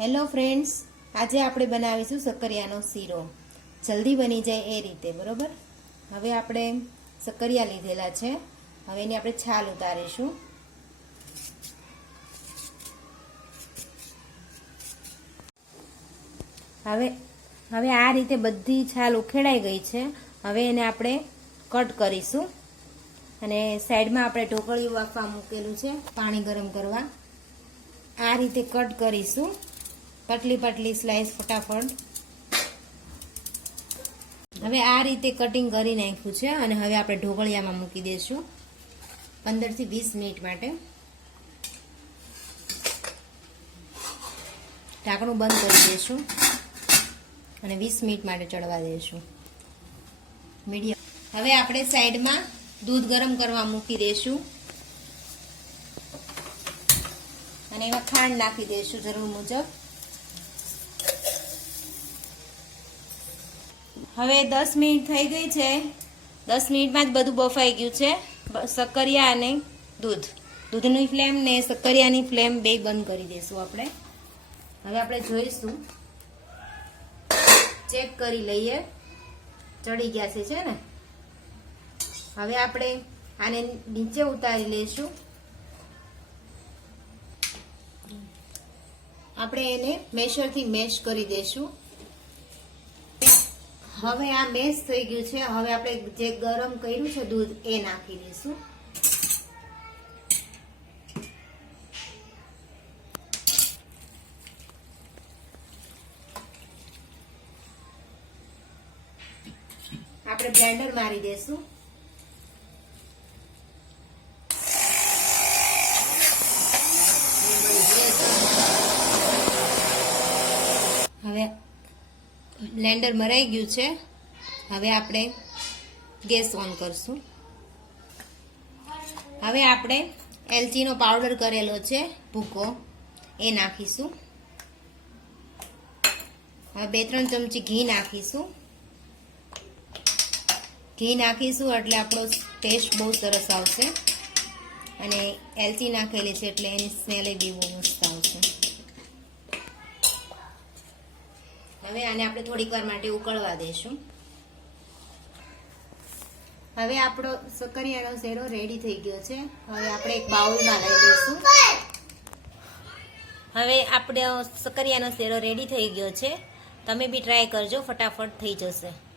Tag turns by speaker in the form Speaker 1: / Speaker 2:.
Speaker 1: Hello friends, આજે આપણે બનાવીશું સક્કરિયાનો શીરો. જલ્દી બની જાય એ રીતે, બરોબર? હવે આપણે સક્કરિયા લીધેલા છે. હવે એની આપણે છાલ ઉતારીશું. હવે હવે આ રીતે બધી છાલ ઉખેડાઈ ગઈ છે. હવે એને આપણે કટ કરીશું. અને સાઈડમાં આપણે ઢોકળિયું વાફવા મૂકેલું છે, પાણી ગરમ કરવા. આ રીતે કટ કરીશું. પટલી પતલી સ્લાઈસ ફટાફટ. હવે આ રીતે કટિંગ કરી નાખ્યું છે અને હવે આપણે ઢોકળિયામાં મૂકી દઈશું પંદરથી વીસ મિનિટ માટે. ઢાંકણું બંધ કરી દઈશું અને વીસ મિનિટ માટે ચડવા દઈશું. મીડિયમ. હવે આપણે સાઈડમાં દૂધ ગરમ કરવા મૂકી દઈશું. અને એમાં ખાંડ નાખી દઈશું જરૂર મુજબ. હવે દસ મિનિટ થઈ ગઈ છે. દસ મિનિટમાં જ બધું બફાઈ ગયું છે. સક્કરિયા અને દૂધ. દૂધની ફ્લેમ ને સક્કરિયાની ફ્લેમ બે બંધ કરી દઈશું આપણે. હવે આપણે જોઈશું. ચેક કરી લઈએ. ચડી ગયા છે છે ને? હવે આપણે આને નીચે ઉતારી લઈશું આપણે એને મેશરથી મેશ કરી દઈશું હવે આ મેસ થઈ ગયું છે. હવે આપણે જે ગરમ કર્યું છે દૂધ, એ નાખી દઈશું. આપણે બ્લેન્ડર મારી દઈશું. હવે બ્લેન્ડર મરાઈ ગયું છે. હવે આપણે ગેસ ઓન કરશું. હવે આપણે એલચીનો પાવડર કરેલો છે, ભૂકો. એ નાખીશું. હવે બે ત્રણ ચમચી ઘી નાખીશું. ઘી નાખીશું એટલે આપણો ટેસ્ટ બહુ સરસ આવશે. અને એલચી નાખેલી છે એટલે એની સ્મેલ બી બહુ મસ્ત આવશે. હવે આને આપણે થોડીક વાર માટે ઉકળવા દઈશું હવે આપણો સક્કરિયાનો શેરો રેડી થઈ ગયો છે. હવે આપણે એક બાઉલમાં લઈ લઈશું. હવે આપણે સક્કરિયાનો શેરો રેડી થઈ ગયો છે. તમે બી ટ્રાય કરજો, ફટાફટ થઈ જશે.